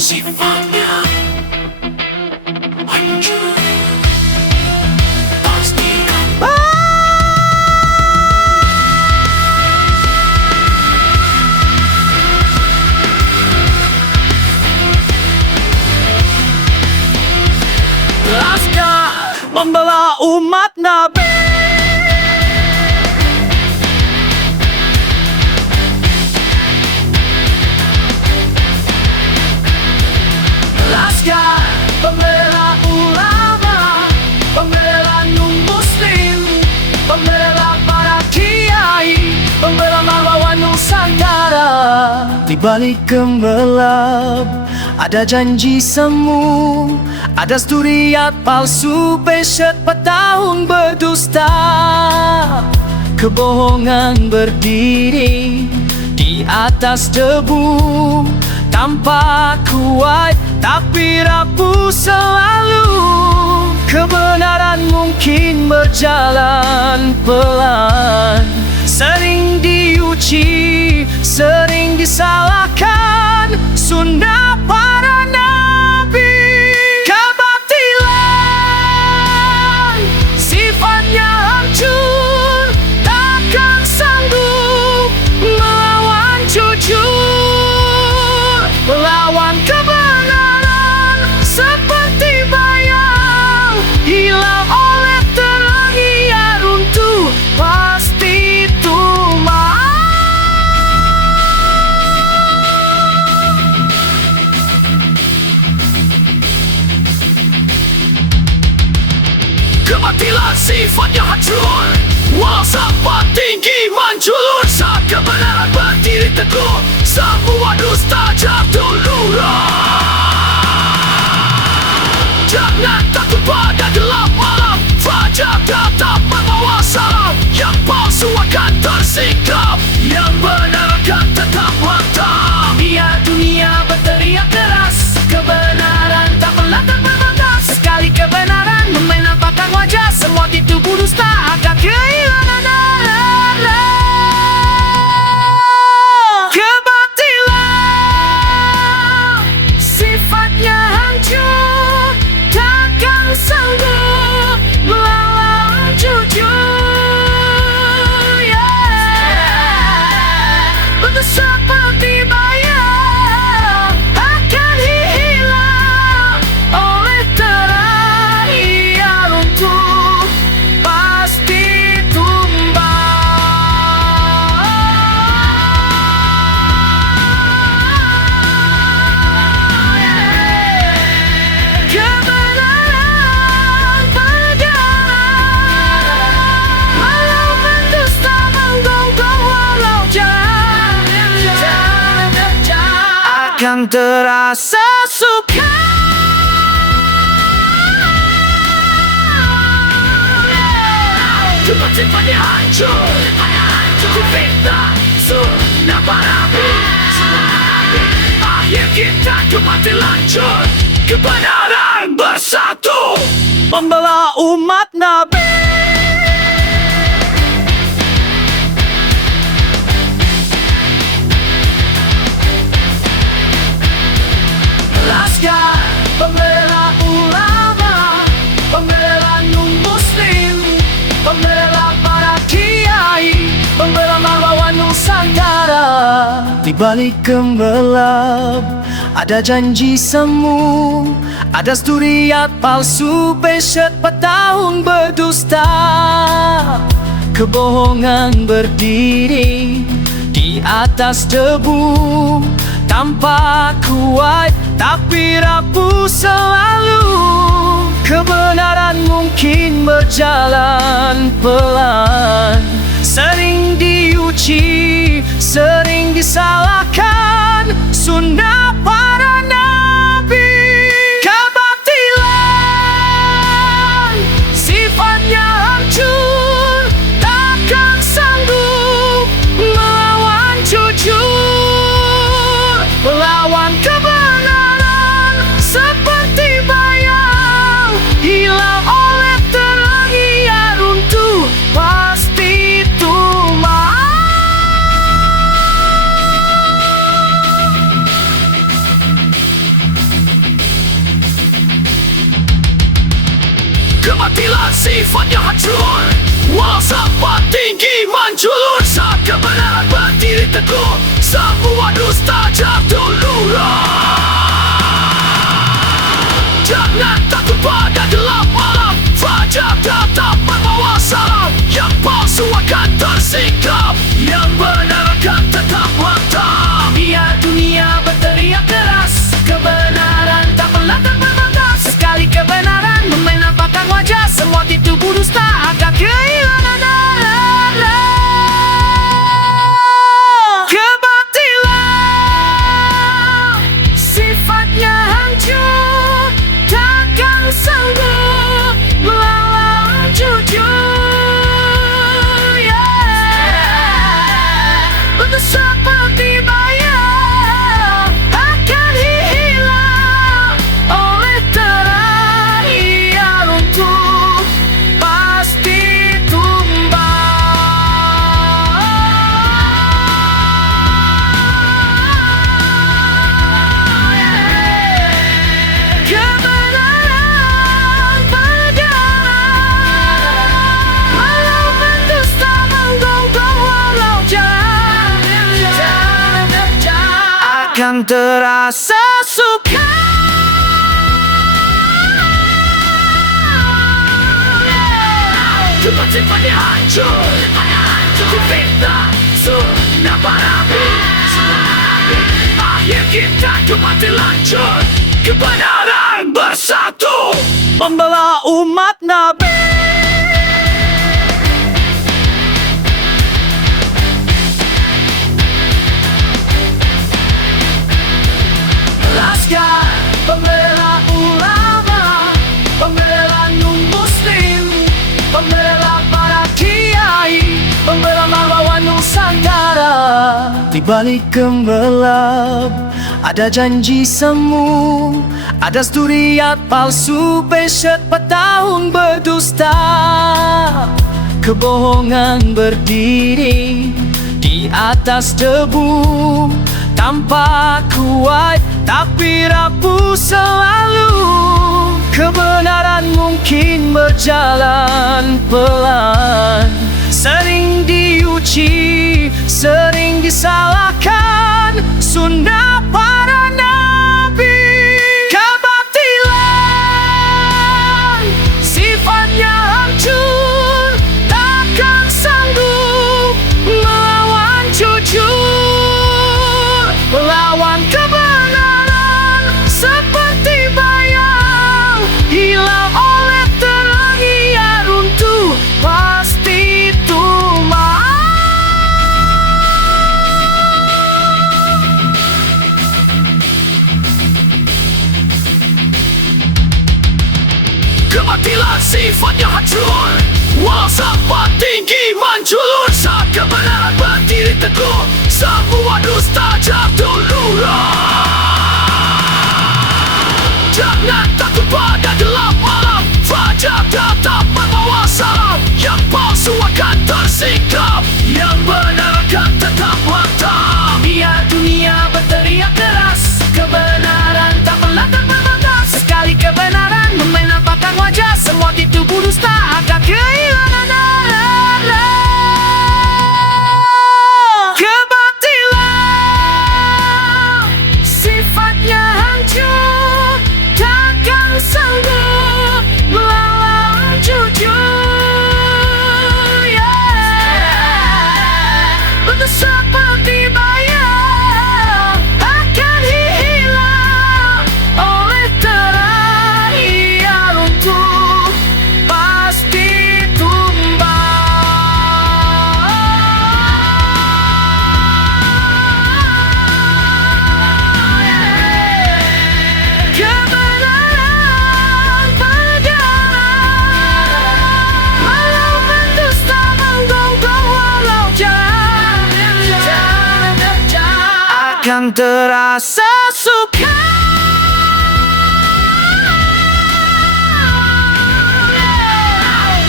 sifatnya hancur, pasti Laskar membela umat Nabi. Laskar pembela ulama, pembela non-muslim, pembela para kiai, pembela marwah Nusantara. Di balik gemerlap ada janji semu, ada sturiat palsu, peset petahun berdusta. Kebohongan berdiri di atas debu, tampak kuat tapi rapuh selalu. Kebenaran mungkin berjalan pelan, sering diuji, sering disalahkan. Sunnah para nabi, kebatilan sifatnya hancur, takkan sanggup melawan jujur, melawan kebenaran seperti bayang hilang oleh terang. Ia runtuh pasti tumbang. Kebatilan sifatnya hancur, walau sampai tinggi menjulur. Saat kebenaran berdiri teguh, semua dusta jatuh lurah. Jangan takut pada gelap malam, fajar tetap membawa salam. Yang palsu akan tersikap, yang benar akan tetap mantap. Biar dunia berteriak keras, kebenaran tak pernah terbatas. Sekali kebenaran menampakkan wajah, semua tipu dusta akan kehilangan arah. Kebatilan sifatnya hancur, takkan sanggup melawan jujur. Untuk seperti bayang akan hilang oleh terang. Ia runtuh pasti tumbang. Kebenaran berjalan, walau pendusta menggonggong, walau jalan akan terasa sukar. Cepat-cepatnya hancur, fitnah sunnah para nabi. Akhir kita kembali lanjut, kebenaran bersatu membela umat Nabi. Laskar pembela ulama, pembela non-muslim, pembela para kiai, pembela marwah Nusantara. Di balik gemerlap ada janji semu, ada sturiat palsu, peset petahun berdusta. Kebohongan berdiri di atas debu, tampak kuat tapi rapuh selalu. Kebenaran mungkin berjalan pelan, sering diuji, sering disalahkan. Sunnah para nabi, kebatilan sifatnya hancur, takkan sanggup melawan jujur, melawan kebenaran seperti bayang hilang oleh terang. Ia runtuh pasti teguh, semua dusta jatuh lurah. Jangan takut pada gelap malam, fajar tetap membawa salam. Yang palsu akan tersingkap, yang benar akan tetap mantap. Biar dunia berteriak keras, kebenaran tak pernah terbatas. Sekali kebenaran menampakkan wajah, semua tipu dusta akan kehilangan arah. Kebatilan sifatnya hancur, takkan sanggup melawan jujur. Untuk seperti bayang akan hilang oleh terang. Ia runtuh pasti tumbang. Kebenaran berjalan, walau mendusta menggonggong, walau jalan akan terasa sukar. Cepat-cepatnya hancur, difitnah sudah berapi. Akhir kita kembali lanjut, kebenaran bersatu membela umat Nabi. Laskar pembela ulama, pembela non-muslim, pembela para kiai, pembela marwah Nusantara. Di balik gembelap ada janji semu, ada sturiat palsu, peset petahun berdusta. Kebohongan berdiri di atas debu, tampak kuat tapi rapuh selalu. Kebenaran mungkin berjalan pelan, sering diuji, sering disalahkan sunnah para nabi. Kebatilan sifatnya hancur, takkan sanggup melawan jujur. Melawan kebenaran seperti bayang, hilang oleh terang. Ia runtuh pasti tumbang. Kebatilan sifatnya hancur, walau sempat tinggi menjulur. Saat kebenaran berdiri teguh, semua dusta jatuh lurah. Jangan takut pada gelap malam, fajar tetap membawa salam. Yang palsu akan tersingkap, yang benar akan tetap mantap. Biar dunia berteriak keras, kebenaran tak pernah terbatas. Sekali kebenaran menampakkan wajah, semua tipu dusta akan kehilangan arah. Kebatilan sifatnya hancur, takkan sanggup melawan jujur. Untuk seperti bayang akan hilang oleh terang. Ia runtuh pasti tumbang. Kebenaran berjalan, walau mendusta menggonggong, walau jalan akan terasa sukar.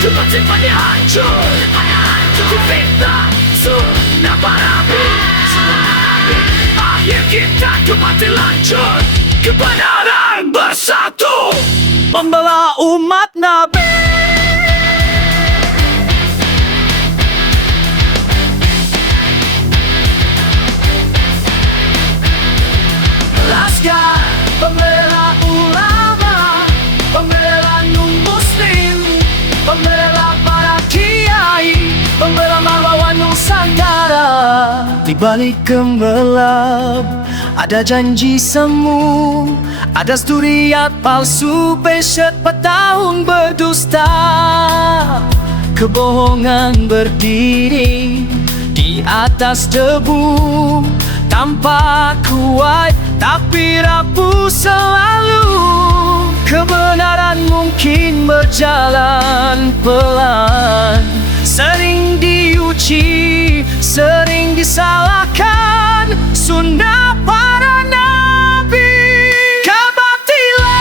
Cepat-cepatnya hancur, difitnah sunnah para nabi. Akhir kita kembali lanjut, kebenaran bersatu membela umat Nabi. Di balik gemerlap ada janji semu, ada sturiat palsu, peset petahun berdusta. Kebohongan berdiri di atas debu, tampak kuat tapi rapuh selalu. Kebenaran mungkin berjalan pelan, sering diuji, sering disalahkan. Sunnah para nabi. Kebatilan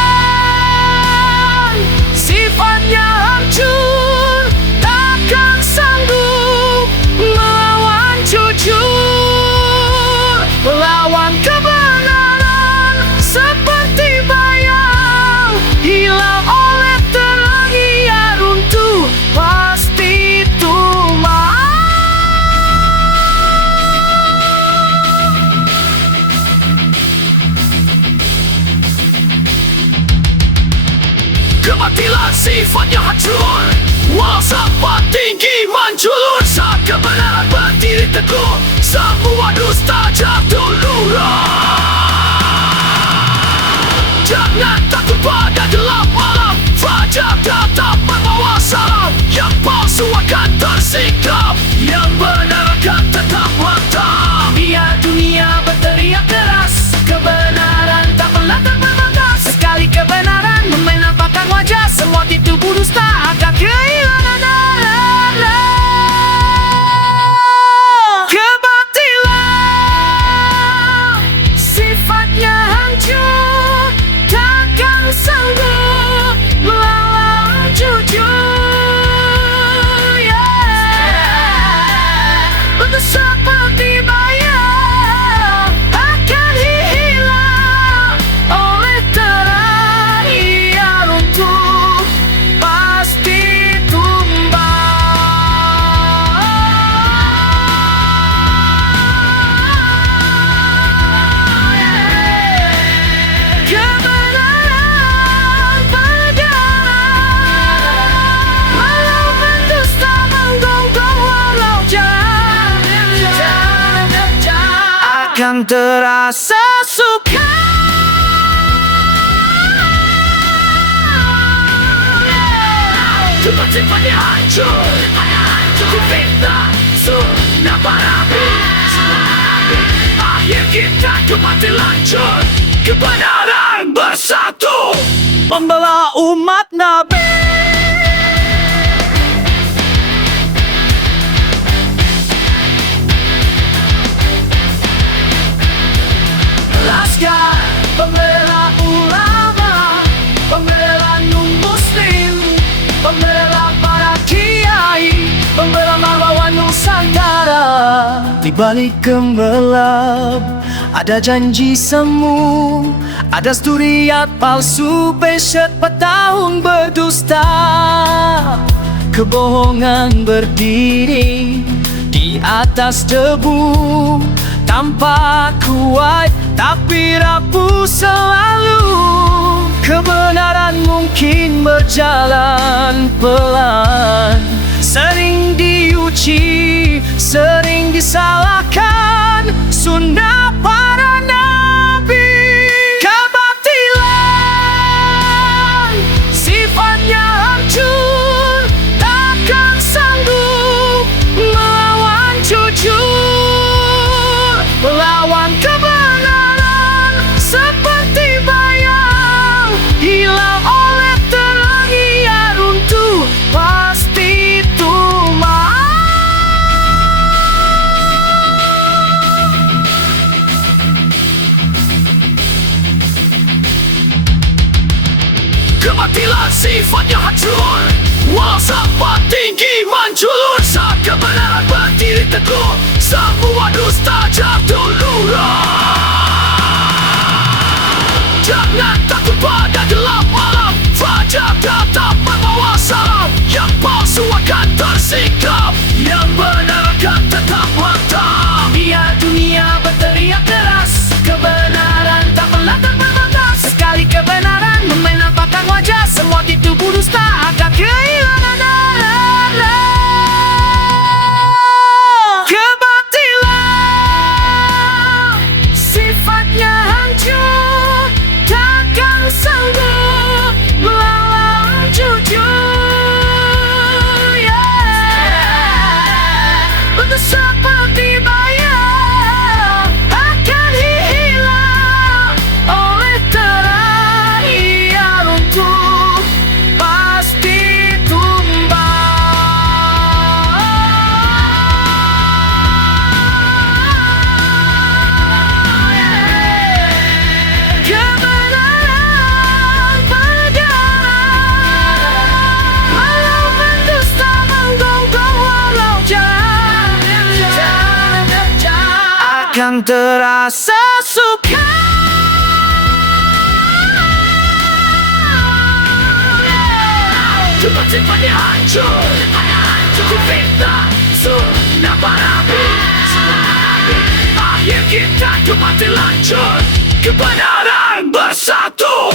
sifatnya hancur, takkan sanggup melawan jujur, melawan kebenaran seperti bayang, hilang oleh terang, ia runtuh pasti tumbang. Kebatilan sifatnya hancur, walau sempat tinggi menjulur. Saat kebenaran berdiri teguh, semua dusta jatuh lurah. Jangan takut pada gelap malam, fajar datang membawa salam. Yang palsu akan tersikap, yang benar akan tetap mantap. Biar dunia berteriak keras, kebenaran tak pernah terbatas. Sekali kebenaran menampakkan wajah, semua tipu dusta akan kehilangan arah. Kebatilan sifatnya hancur, takkan sanggup melawan jujur, untuk seperti bayang akan hilang oleh terang, ia runtuh pasti tumbang. Kebenaran berjalan, walau berdusta menggonggong, walau jalan akan terasa sukar. Cepat-cepatnya hancur, fitnah, sunnah para nabi. Akhir kita kembali lanjut, kebenaran bersatu membela umat Nabi. Laskar pembela ulama, pembela non-muslim, pembela para kiai, pembela marwah Nusantara. Di balik gemerlap ada janji semu, ada sturiat palsu, peset petahun berdusta. Kebohongan berdiri di atas debu, tampak kuat tapi rapuh selalu. Kebenaran mungkin berjalan pelan, sering diuji, sering disalahkan. Sunnah para nabi. Kebatilan sifatnya hancur, takkan sanggup melawan jujur, melawan kebenaran seperti bayang, hilang oleh terang, ia runtuh pasti tumbang. Kebatilan sifatnya hancur, walau sempat tinggi menjulur. Saat kebenaran berdiri teguh, semua dusta jatuh lurah. Jangan takut pada gelap malam, fajar datang membawa salam. Yang palsu akan tersikap, yang benar akan tetap mantap. Biar dunia berteriak keras, kebenaran tak pernah terbatas. Sekali kebenaran menampakkan wajah, semua tipu dusta akan kehilangan arah. Kebatilan yang terasa suka. Cepat-cepatnya hancur, ku fitnah sudah berapi. Akhir kita kembali lanjut, kebenaran bersatu.